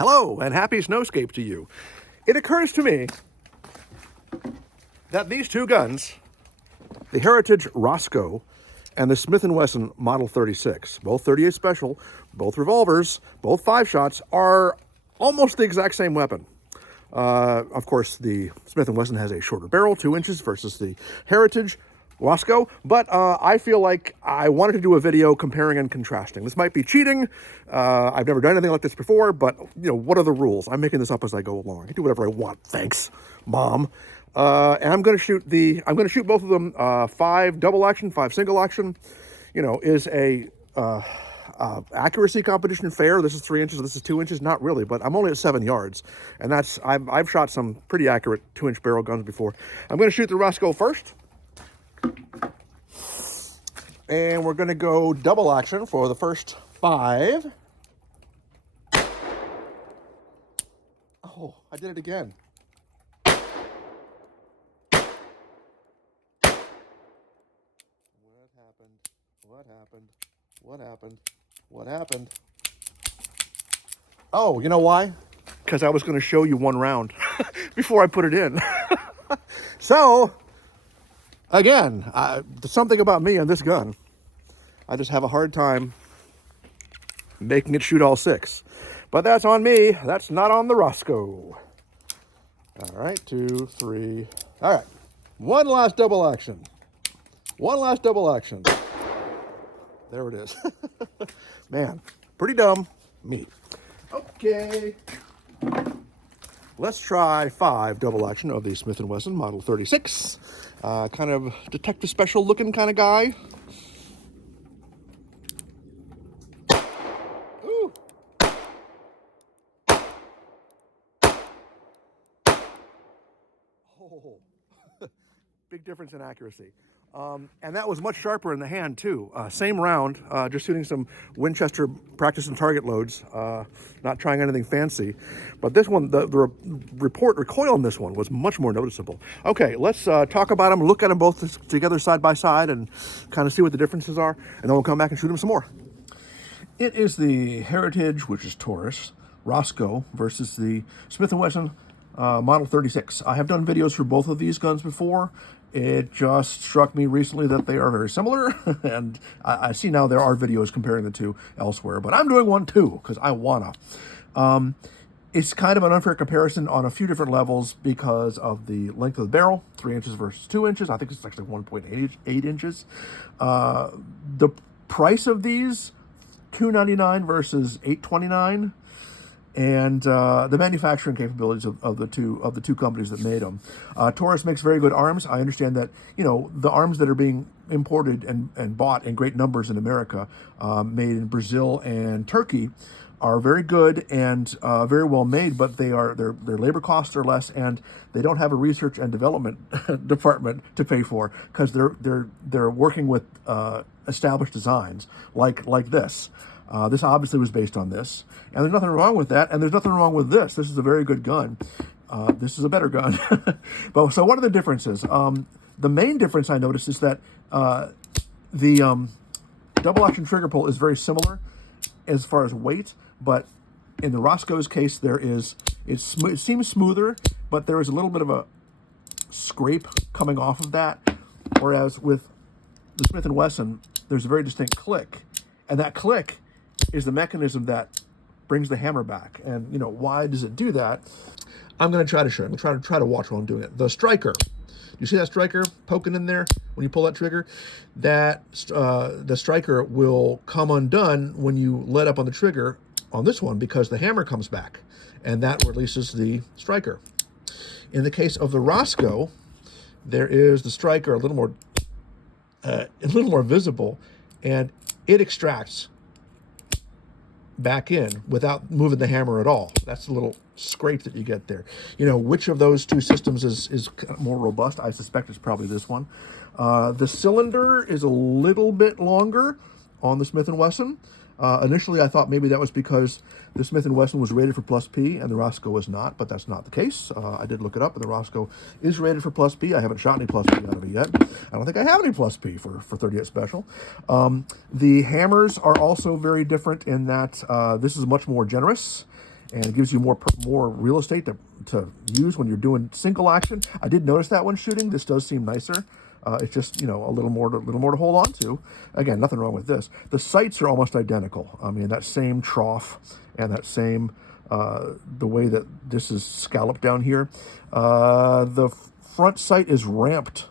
Hello and happy snowscape to you. It occurs to me that these two guns, the Heritage Roscoe and the Smith & Wesson Model 36, both 38 Special, both revolvers, both 5-shots, are almost the exact same weapon. Of course, the Smith & Wesson has a shorter barrel, 2 inches, versus the Heritage Roscoe, but I feel like I wanted to do a video comparing and contrasting. This might be cheating. I've never done anything like this before, but, you know, what are the rules? I'm making this up as I go along. I can do whatever I want. Thanks, Mom. And I'm going to shoot both of them. 5 double action, 5 single action. You know, is a accuracy competition fair? This is 3 inches, this is 2 inches. Not really, but I'm only at 7 yards, and that's I've shot some pretty accurate 2-inch barrel guns before. I'm going to shoot the Roscoe first, and we're going to go double action for the first 5. Oh, I did it again. What happened? Oh, you know why? Because I was going to show you one round before I put it in. So, again, there's something about me and this gun. I just have a hard time making it shoot all 6. But that's on me. That's not on the Roscoe. All right, 2, 3. All right, one last double action. There it is. Man, pretty dumb. Me. Okay. Let's try 5 double action of the Smith & Wesson Model 36. Kind of detective special looking kind of guy. Ooh. Oh. Big difference in accuracy. And that was much sharper in the hand too. Same round, just shooting some Winchester practice and target loads, not trying anything fancy. But this one, the recoil on this one was much more noticeable. Okay, let's talk about them, look at them both together side by side and kind of see what the differences are. And then we'll come back and shoot them some more. It is the Heritage, which is Taurus, Roscoe versus the Smith & Wesson Model 36. I have done videos for both of these guns before. It just struck me recently that they are very similar, and I see now there are videos comparing the two elsewhere, but I'm doing one too, because I wanna. It's kind of an unfair comparison on a few different levels because of the length of the barrel, 3 inches versus 2 inches. I think it's actually 1.8 inches. The price of these, $299 versus $829. And the manufacturing capabilities of the two companies that made them. Taurus makes very good arms. I understand that, you know, the arms that are being imported and bought in great numbers in America, made in Brazil and Turkey, are very good and very well made, but their labor costs are less, and they don't have a research and development department to pay for, because they're working with established designs like this. This obviously was based on this, and there's nothing wrong with that, and there's nothing wrong with this. This is a very good gun. This is a better gun. But so what are the differences? The main difference I noticed is that the double action trigger pull is very similar as far as weight, but in the Roscoe's case, it seems smoother, but there is a little bit of a scrape coming off of that, whereas with the Smith & Wesson, there's a very distinct click, and that click is the mechanism that brings the hammer back. And, you know, why does it do that? I'm going to try to show you. I'm going to try to watch while I'm doing it. The striker. You see that striker poking in there when you pull that trigger? That the striker will come undone when you let up on the trigger on this one, because the hammer comes back, and that releases the striker. In the case of the Roscoe, there is the striker a little more visible, and it extracts back in without moving the hammer at all. That's the little scrape that you get there. You know, which of those two systems is more robust? I suspect it's probably this one. The cylinder is a little bit longer on the Smith & Wesson. Initially, I thought maybe that was because the Smith & Wesson was rated for plus P and the Roscoe was not, but that's not the case. I did look it up, and the Roscoe is rated for plus P. I haven't shot any plus P out of it yet. I don't think I have any plus P for 38 Special. The hammers are also very different in that this is much more generous, and it gives you more real estate to use when you're doing single action. I did notice that when shooting, this does seem nicer. It's just, you know, a little more to hold on to. Again, nothing wrong with this. The sights are almost identical. I mean, that same trough and that same the way that this is scalloped down here. The front sight is ramped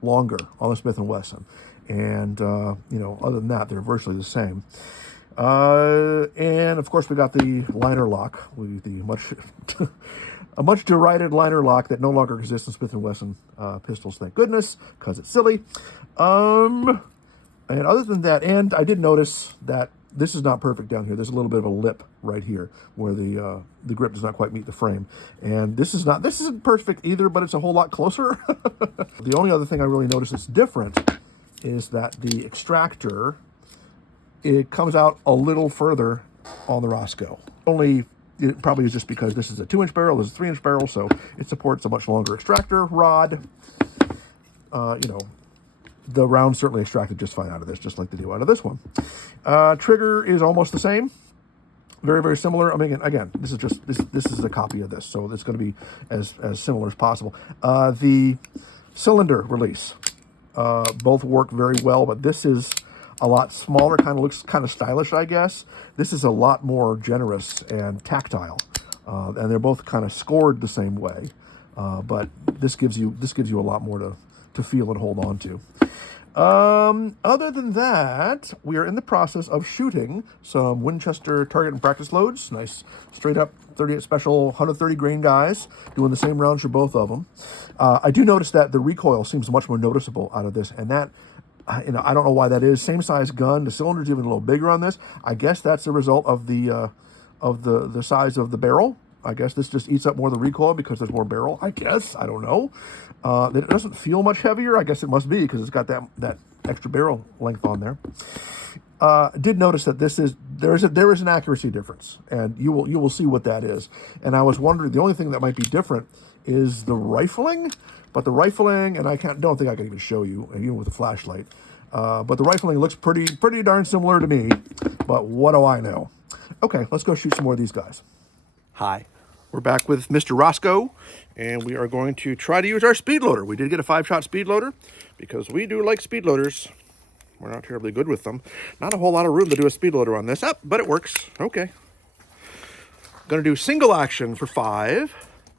longer on the Smith & Wesson, and you know, other than that, they're virtually the same. And of course, we got the liner lock, a much derided liner lock that no longer exists in Smith & Wesson pistols, thank goodness, because it's silly. And other than that, and I did notice that this is not perfect down here. There's a little bit of a lip right here where the grip does not quite meet the frame. And this isn't perfect either, but it's a whole lot closer. The only other thing I really noticed that's different is that the extractor, it comes out a little further on the Roscoe. It probably is just because this is a 2-inch barrel, this is a 3-inch barrel, so it supports a much longer extractor rod. You know, the round certainly extracted just fine out of this, just like they do out of this one. Trigger is almost the same, very, very similar. I mean, again, this is a copy of this, so it's going to be as similar as possible. The cylinder release, both work very well, but this is a lot smaller, kind of looks kind of stylish, I guess. This is a lot more generous and tactile, and they're both kind of scored the same way, but this gives you a lot more to feel and hold on to. Other than that, we are in the process of shooting some Winchester target and practice loads. Nice straight up 38 special 130 grain guys, doing the same rounds for both of them. I do notice that the recoil seems much more noticeable out of this, and that, you know, I don't know why that is. Same size gun, the cylinder's even a little bigger on this. I guess that's a result of the size of the barrel. I guess this just eats up more of the recoil because there's more barrel. I guess, I don't know. It doesn't feel much heavier. I guess it must be because it's got that extra barrel length on there. Did notice that there is an accuracy difference, and you will see what that is. And I was wondering, the only thing that might be different is the rifling. But the rifling, and don't think I can even show you, even with a flashlight. But the rifling looks pretty darn similar to me. But what do I know? Okay, let's go shoot some more of these guys. Hi, we're back with Mr. Roscoe, and we are going to try to use our speed loader. We did get a 5-shot speed loader because we do like speed loaders. We're not terribly good with them. Not a whole lot of room to do a speed loader on this, but it works. Okay. Going to do single action for 5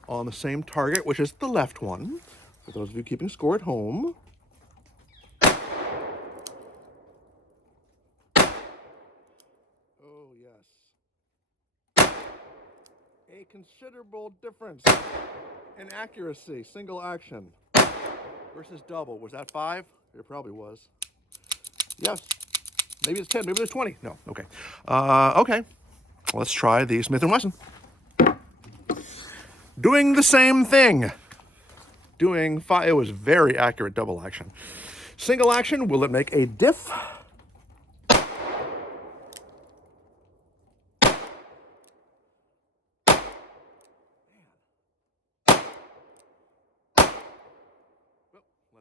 on the same target, which is the left one. For those of you keeping score at home. Oh, yes. A considerable difference in accuracy. Single action versus double. Was that 5? It probably was. Yes. Maybe it's 10. Maybe there's 20. No. Okay. Okay. Let's try the Smith & Wesson. Doing the same thing. Doing 5. It was very accurate double action. Single action, will it make a diff? Let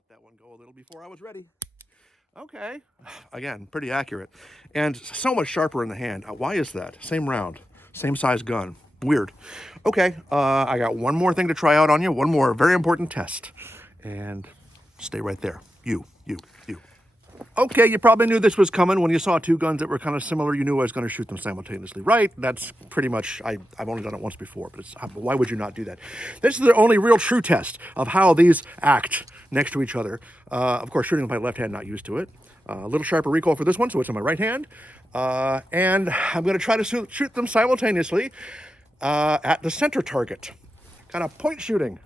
that one go a little before I was ready. Okay. Again, pretty accurate. And so much sharper in the hand. Why is that? Same round, same size gun. Weird. Okay, I got one more thing to try out on you. One more very important test. And stay right there. You. Okay, you probably knew this was coming when you saw 2 guns that were kind of similar. You knew I was going to shoot them simultaneously, right? That's pretty much, I've only done it once before, but why would you not do that? This is the only real true test of how these act next to each other. Of course, shooting with my left hand, not used to it. A little sharper recoil for this one, so it's on my right hand. And I'm going to try to shoot them simultaneously at the center target. Kind of point shooting.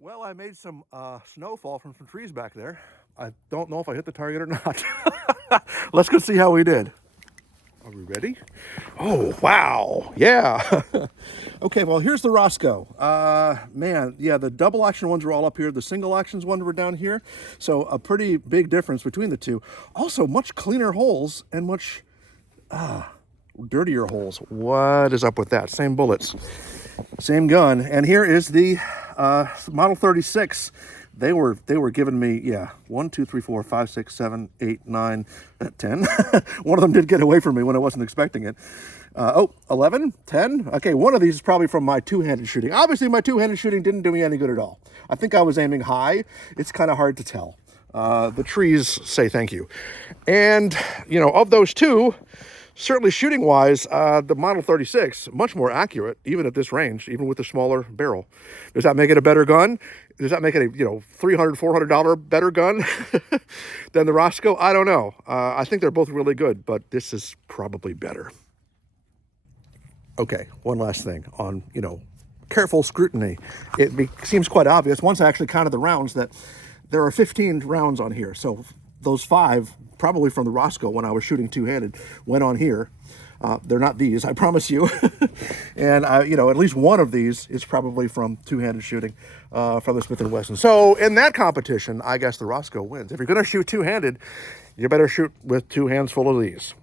Well, I made some snowfall from some trees back there. I don't know if I hit the target or not. Let's go see how we did. Are we ready? Oh, wow. Yeah. Okay, well, here's the Roscoe. Man, yeah, the double action ones were all up here. The single actions ones were down here. So a pretty big difference between the two. Also, much cleaner holes and much dirtier holes. What is up with that? Same bullets, same gun. And here is the Model 36. they were giving me, yeah, 1, 2, 3, 4, 5, 6, 7, 8, 9, 10. One of them did get away from me when I wasn't expecting it. 11, 10. Okay, one of these is probably from my two-handed shooting. Obviously, my two-handed shooting didn't do me any good at all. I think I was aiming high. It's kind of hard to tell. The trees say thank you. And, you know, of those two, certainly shooting-wise, the Model 36, much more accurate, even at this range, even with the smaller barrel. Does that make it a better gun? Does that make it a, you know, $300, $400 better gun than the Roscoe? I don't know. I think they're both really good, but this is probably better. Okay, one last thing on, you know, careful scrutiny. It seems quite obvious, once I actually counted the rounds, that there are 15 rounds on here. So those 5, probably from the Roscoe when I was shooting two-handed, went on here. They're not these, I promise you. And, you know, at least one of these is probably from two-handed shooting from the Smith & Wesson. So in that competition, I guess the Roscoe wins. If you're going to shoot two-handed, you better shoot with 2 hands full of these.